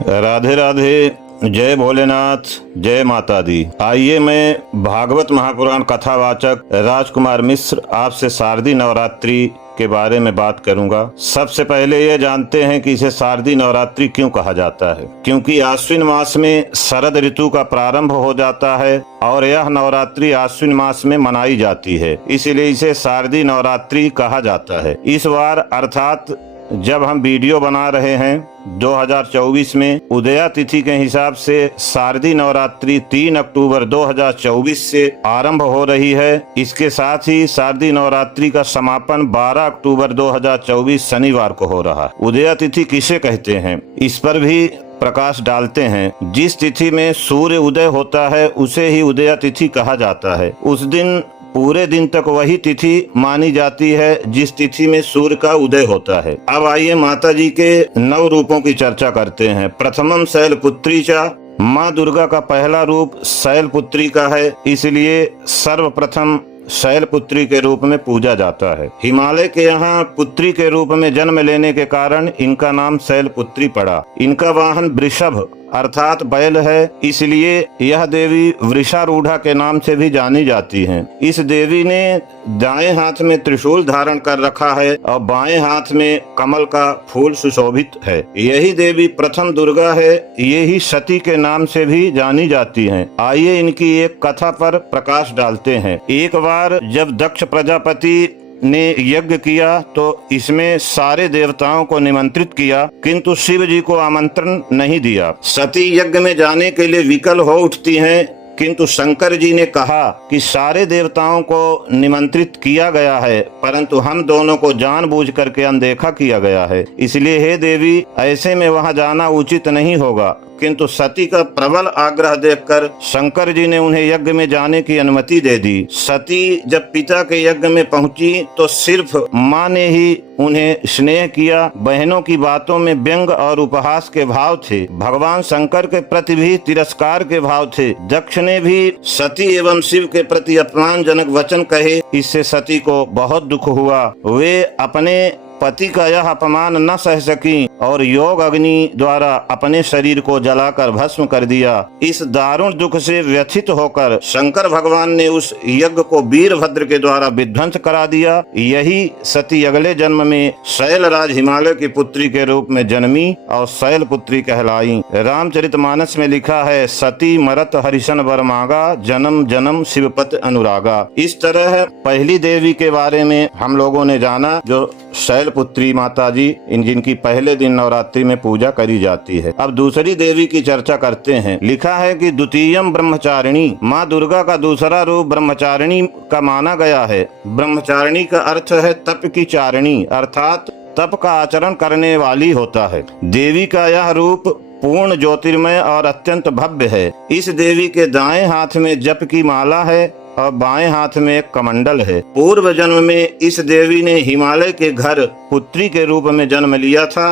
राधे राधे। जय भोलेनाथ, जय माता दी। आइए मैं भागवत महापुराण कथावाचक राजकुमार मिश्र आपसे शारदीय नवरात्रि के बारे में बात करूंगा। सबसे पहले ये जानते हैं कि इसे शारदीय नवरात्रि क्यों कहा जाता है। क्योंकि आश्विन मास में शरद ऋतु का प्रारंभ हो जाता है और यह नवरात्रि आश्विन मास में मनाई जाती है, इसलिए इसे शारदीय नवरात्रि कहा जाता है। इस बार अर्थात जब हम वीडियो बना रहे हैं 2024 में उदया तिथि के हिसाब से शारदीय नवरात्रि 3 अक्टूबर 2024 से आरंभ हो रही है। इसके साथ ही शारदीय नवरात्रि का समापन 12 अक्टूबर 2024 शनिवार को हो रहा है। उदया तिथि किसे कहते हैं, इस पर भी प्रकाश डालते हैं। जिस तिथि में सूर्य उदय होता है उसे ही उदया तिथि कहा जाता है। उस दिन पूरे दिन तक वही तिथि मानी जाती है जिस तिथि में सूर्य का उदय होता है। अब आइए माता जी के 9 रूपों की चर्चा करते हैं। प्रथमम शैलपुत्री चा, माँ दुर्गा का पहला रूप शैलपुत्री का है, इसलिए सर्वप्रथम शैलपुत्री के रूप में पूजा जाता है। हिमालय के यहाँ पुत्री के रूप में जन्म लेने के कारण इनका नाम शैलपुत्री पड़ा। इनका वाहन वृषभ अर्थात बैल है, इसलिए यह देवी वृषारूढ़ा के नाम से भी जानी जाती हैं। इस देवी ने दाएं हाथ में त्रिशूल धारण कर रखा है और बाएं हाथ में कमल का फूल सुशोभित है। यही देवी प्रथम दुर्गा है। ये ही सती के नाम से भी जानी जाती हैं। आइए इनकी एक कथा पर प्रकाश डालते हैं। एक बार जब दक्ष प्रजापति ने यज्ञ किया तो इसमें सारे देवताओं को निमंत्रित किया, किंतु शिव जी को आमंत्रण नहीं दिया। सती यज्ञ में जाने के लिए विकल हो उठती हैं, किंतु शंकर जी ने कहा कि सारे देवताओं को निमंत्रित किया गया है, परंतु हम दोनों को जानबूझ करके अनदेखा किया गया है, इसलिए हे देवी ऐसे में वहां जाना उचित नहीं होगा। किंतु सती का प्रबल आग्रह देखकर शंकर जी ने उन्हें यज्ञ में जाने की अनुमति दे दी। सती जब पिता के यज्ञ में पहुंची तो सिर्फ माँ ने ही उन्हें स्नेह किया। बहनों की बातों में व्यंग और उपहास के भाव थे। भगवान शंकर के प्रति भी तिरस्कार के भाव थे। दक्ष ने भी सती एवं शिव के प्रति अपमानजनक वचन कहे। इससे सती को बहुत दुख हुआ। वे अपने पति का यह अपमान न सह सकी और योग अग्नि द्वारा अपने शरीर को जलाकर भस्म कर दिया। इस दारुण दुख से व्यथित होकर शंकर भगवान ने उस यज्ञ को वीरभद्र के द्वारा विध्वंस करा दिया। यही सती अगले जन्म में शैलराज हिमालय की पुत्री के रूप में जन्मी और शैलपुत्री कहलाई। रामचरितमानस में लिखा है, सती मरत हरिशन वर मांगा, जन्म जन्म शिवपत अनुरागा। इस तरह पहली देवी के बारे में हम लोगों ने जाना, जो शैलपुत्री माता जी, इन जिनकी पहले दिन नवरात्रि में पूजा करी जाती है। अब दूसरी देवी की चर्चा करते हैं। लिखा है कि द्वितीयम ब्रह्मचारिणी, माँ दुर्गा का दूसरा रूप ब्रह्मचारिणी का माना गया है। ब्रह्मचारिणी का अर्थ है तप की चारिणी, अर्थात तप का आचरण करने वाली होता है। देवी का यह रूप पूर्ण ज्योतिर्मय और अत्यंत भव्य है। इस देवी के दाएं हाथ में जप की माला है और बाएं हाथ में एक कमंडल है। पूर्व जन्म में इस देवी ने हिमालय के घर पुत्री के रूप में जन्म लिया था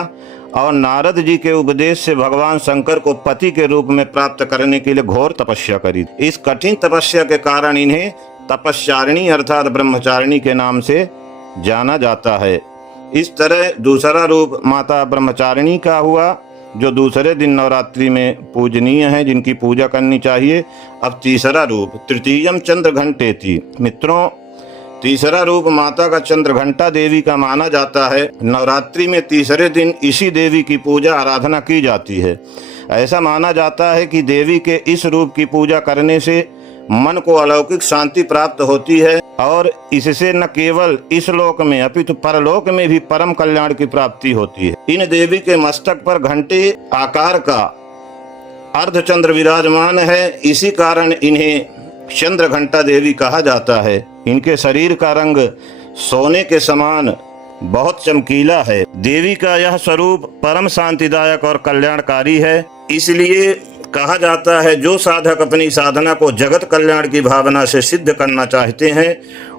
और नारद जी के उपदेश से भगवान शंकर को पति के रूप में प्राप्त करने के लिए घोर तपस्या करी। इस कठिन तपस्या के कारण इन्हें तपस्यारिणी अर्थात ब्रह्मचारिणी के नाम से जाना जाता है। इस तरह दूसरा रूप माता ब्रह्मचारिणी का हुआ, जो दूसरे दिन नवरात्रि में पूजनीय है, जिनकी पूजा करनी चाहिए। अब तीसरा रूप तृतीयम चंद्र घंटेति। मित्रों, तीसरा रूप माता का चंद्र घंटा देवी का माना जाता है। नवरात्रि में तीसरे दिन इसी देवी की पूजा आराधना की जाती है। ऐसा माना जाता है कि देवी के इस रूप की पूजा करने से मन को अलौकिक शांति प्राप्त होती है और इससे न केवल इस लोक में अपितु परलोक में भी परम कल्याण की प्राप्ति होती है। इन देवी के मस्तक पर घंटे आकार का अर्धचंद्र विराजमान है, इसी कारण इन्हें चंद्र घंटा देवी कहा जाता है। इनके शरीर का रंग सोने के समान बहुत चमकीला है। देवी का यह स्वरूप परम शांतिदायक और कल्याणकारी है। इसलिए कहा जाता है, जो साधक अपनी साधना को जगत कल्याण की भावना से सिद्ध करना चाहते हैं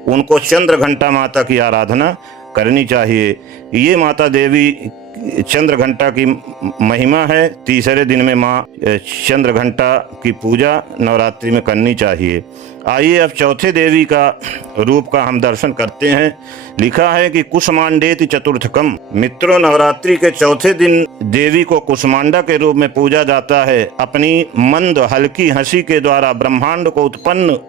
उनको चंद्र घंटा माता की आराधना करनी चाहिए। ये माता देवी चंद्र घंटा की महिमा है। तीसरे दिन में माँ चंद्र घंटा की पूजा नवरात्रि में करनी चाहिए। आइए अब चौथे देवी का रूप का हम दर्शन करते हैं। लिखा है कि कुष्मांडेति चतुर्थकम। मित्रों, नवरात्रि के चौथे दिन देवी को कुष्मांडा के रूप में पूजा जाता है। अपनी मंद हल्की हंसी के द्वारा ब्रह्मांड को उत्पन्न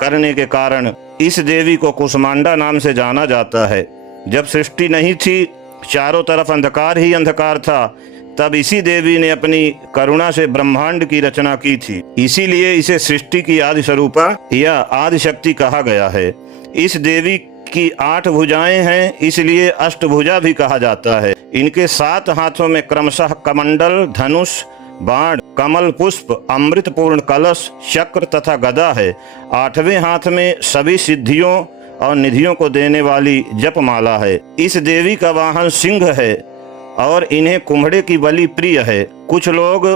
करने के कारण इस देवी को कुष्मांडा नाम से जाना जाता है। जब सृष्टि नहीं थी, चारों तरफ अंधकार ही अंधकार था, तब इसी देवी ने अपनी करुणा से ब्रह्मांड की रचना की थी। इसीलिए इसे सृष्टि की आदि स्वरूपा या आदि शक्ति कहा गया है। इस देवी की 8 भुजाएं हैं, इसलिए अष्टभुजा भी कहा जाता है। इनके 7 हाथों में क्रमशः कमंडल, धनुष, बाण, कमल पुष्प, अमृतपूर्ण कलश, चक्र तथा गदा है। 8वें हाथ में सभी सिद्धियों और निधियों को देने वाली जपमाला है। इस देवी का वाहन सिंह है और इन्हें कुम्हड़े की बलि प्रिय है। कुछ लोग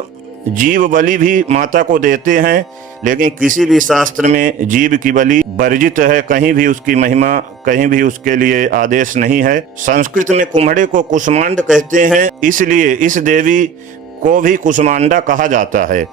जीव बलि भी माता को देते हैं, लेकिन किसी भी शास्त्र में जीव की बलि वर्जित है। कहीं भी उसकी महिमा, कहीं भी उसके लिए आदेश नहीं है। संस्कृत में कुम्हड़े को कुष्मांड कहते हैं, इसलिए इस देवी को भी कुष्मांडा कहा जाता है।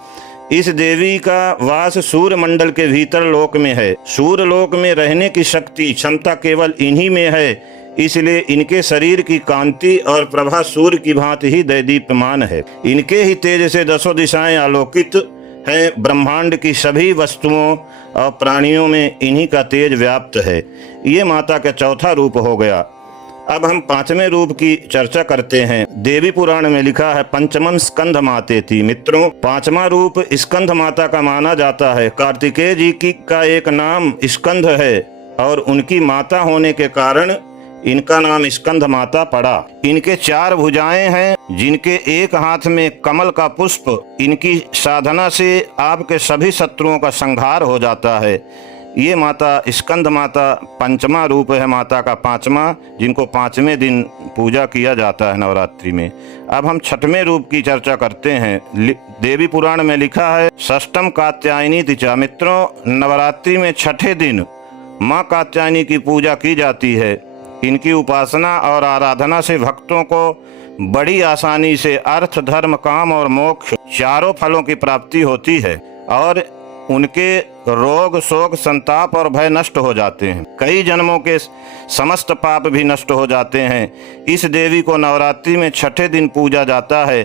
इस देवी का वास सूर्य मंडल के भीतर लोक में है। सूर्य लोक में रहने की शक्ति क्षमता केवल इन्हीं में है, इसलिए इनके शरीर की कांति और प्रभा सूर्य की भांति ही दैदीप्यमान है। इनके ही तेज से 10 दिशाएं आलोकित हैं। ब्रह्मांड की सभी वस्तुओं और प्राणियों में इन्हीं का तेज व्याप्त है। ये माता का चौथा रूप हो गया। अब हम 5वें रूप की चर्चा करते हैं। देवी पुराण में लिखा है पंचमम स्कंध मातेति। मित्रों, 5वां रूप स्कंध माता का माना जाता है। कार्तिकेय जी की का एक नाम स्कंध है और उनकी माता होने के कारण इनका नाम स्कंध माता पड़ा। इनके 4 भुजाएं हैं, जिनके एक हाथ में कमल का पुष्प। इनकी साधना से आपके सभी शत्रुओं का संहार हो जाता है। ये माता स्कंद माता 5वां रूप है, माता का 5वां, जिनको 5वें दिन पूजा किया जाता है नवरात्रि में। अब हम 6वें रूप की चर्चा करते हैं। देवी पुराण में लिखा है षष्ठम कात्यायनी तिचा। मित्रों, नवरात्रि में 6ठे दिन माँ कात्यायनी की पूजा की जाती है। इनकी उपासना और आराधना से भक्तों को बड़ी आसानी से अर्थ, धर्म, काम और मोक्ष चारों फलों की प्राप्ति होती है और उनके रोग, शोक, संताप और भय नष्ट हो जाते हैं। कई जन्मों के समस्त पाप भी नष्ट हो जाते हैं। इस देवी को नवरात्रि में 6ठे दिन पूजा जाता है।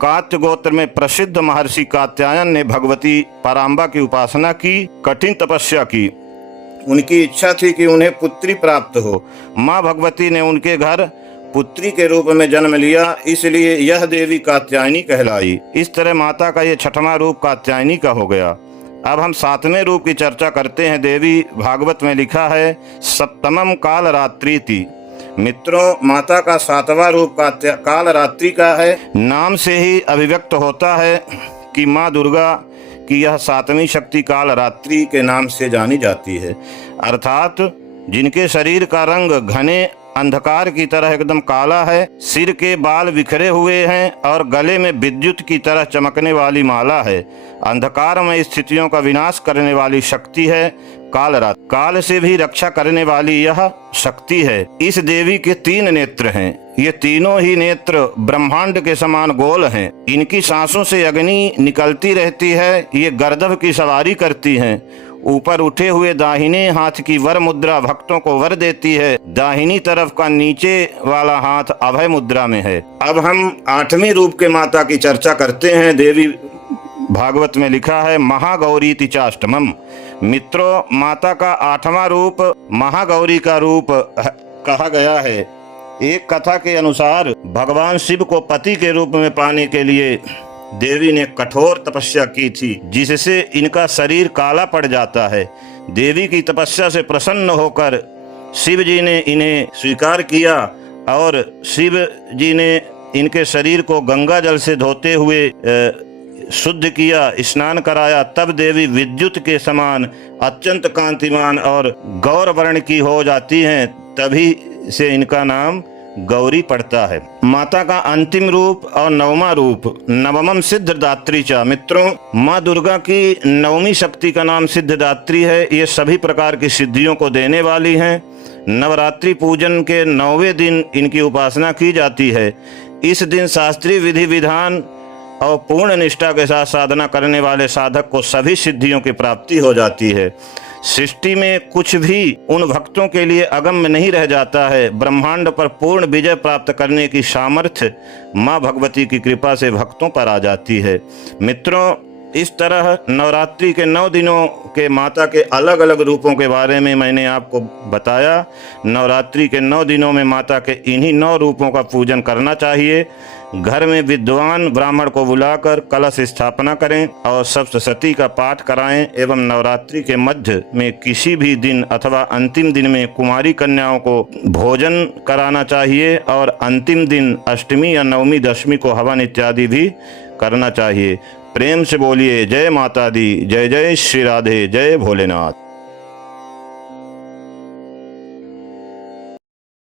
कात्य गोत्र में प्रसिद्ध महर्षि कात्यायन ने भगवती पराम्बा की उपासना की, कठिन तपस्या की। उनकी इच्छा थी कि उन्हें पुत्री प्राप्त हो। माँ भगवती ने उनके घर पुत्री के रूप में जन्म लिया, इसलिए यह देवी कात्यायनी कहलाई। इस तरह माता का ये 6वां रूप कात्यायनी का हो गया। अब हम 7वें रूप की चर्चा करते हैं। देवी भागवत में लिखा है सप्तमम काल रात्रि थी। मित्रों, माता का 7वां रूप काल रात्रि का है। नाम से ही अभिव्यक्त होता है कि माँ दुर्गा की यह 7वीं शक्ति काल रात्रि के नाम से जानी जाती है। अर्थात जिनके शरीर का रंग घने अंधकार की तरह एकदम काला है, सिर के बाल बिखरे हुए हैं और गले में विद्युत की तरह चमकने वाली माला है। अंधकार में स्थितियों का विनाश करने वाली शक्ति है काल रात। काल से भी रक्षा करने वाली यह शक्ति है। इस देवी के 3 नेत्र हैं। ये तीनों ही नेत्र ब्रह्मांड के समान गोल हैं। इनकी सांसों से अग्नि निकलती रहती है। ये गर्दभ की सवारी करती हैं। ऊपर उठे हुए दाहिने हाथ की वर मुद्रा भक्तों को वर देती है। दाहिनी तरफ का नीचे वाला हाथ अभय मुद्रा में है। अब हम 8वें रूप के माता की चर्चा करते हैं। देवी भागवत में लिखा है महागौरी तिचाष्टमम। मित्रों, माता का 8वां रूप महागौरी का रूप कहा गया है। एक कथा के अनुसार भगवान शिव को पति के रूप में पाने के लिए देवी ने कठोर तपस्या की थी, जिससे इनका शरीर काला पड़ जाता है। देवी की तपस्या से प्रसन्न होकर शिव जी ने इन्हें स्वीकार किया और शिव जी ने इनके शरीर को गंगा जल से धोते हुए शुद्ध किया, स्नान कराया। तब देवी विद्युत के समान अत्यंत कांतिमान और गौर वर्ण की हो जाती हैं। तभी से इनका नाम गौरी पड़ता है। माता का अंतिम रूप और 9वां रूप नवमम सिद्धदात्री चा। मित्रों, माँ दुर्गा की 9वीं शक्ति का नाम सिद्धदात्री है। ये सभी प्रकार की सिद्धियों को देने वाली हैं। नवरात्रि पूजन के 9वें दिन इनकी उपासना की जाती है। इस दिन शास्त्रीय विधि विधान और पूर्ण निष्ठा के साथ साधना करने वाले साधक को सभी सिद्धियों की प्राप्ति हो जाती है। सृष्टि में कुछ भी उन भक्तों के लिए अगम्य नहीं रह जाता है। ब्रह्मांड पर पूर्ण विजय प्राप्त करने की सामर्थ्य माँ भगवती की कृपा से भक्तों पर आ जाती है। मित्रों, इस तरह नवरात्रि के 9 दिनों के माता के अलग अलग रूपों के बारे में मैंने आपको बताया। नवरात्रि के 9 दिनों में माता के इन्हीं 9 रूपों का पूजन करना चाहिए। घर में विद्वान ब्राह्मण को बुलाकर कलश स्थापना करें और सप्तशती का पाठ कराएं एवं नवरात्रि के मध्य में किसी भी दिन अथवा अंतिम दिन में कुमारी कन्याओं को भोजन कराना चाहिए और अंतिम दिन अष्टमी या नवमी दशमी को हवन इत्यादि भी करना चाहिए। प्रेम से बोलिए जय माता दी, जय जय श्री राधे, जय भोलेनाथ।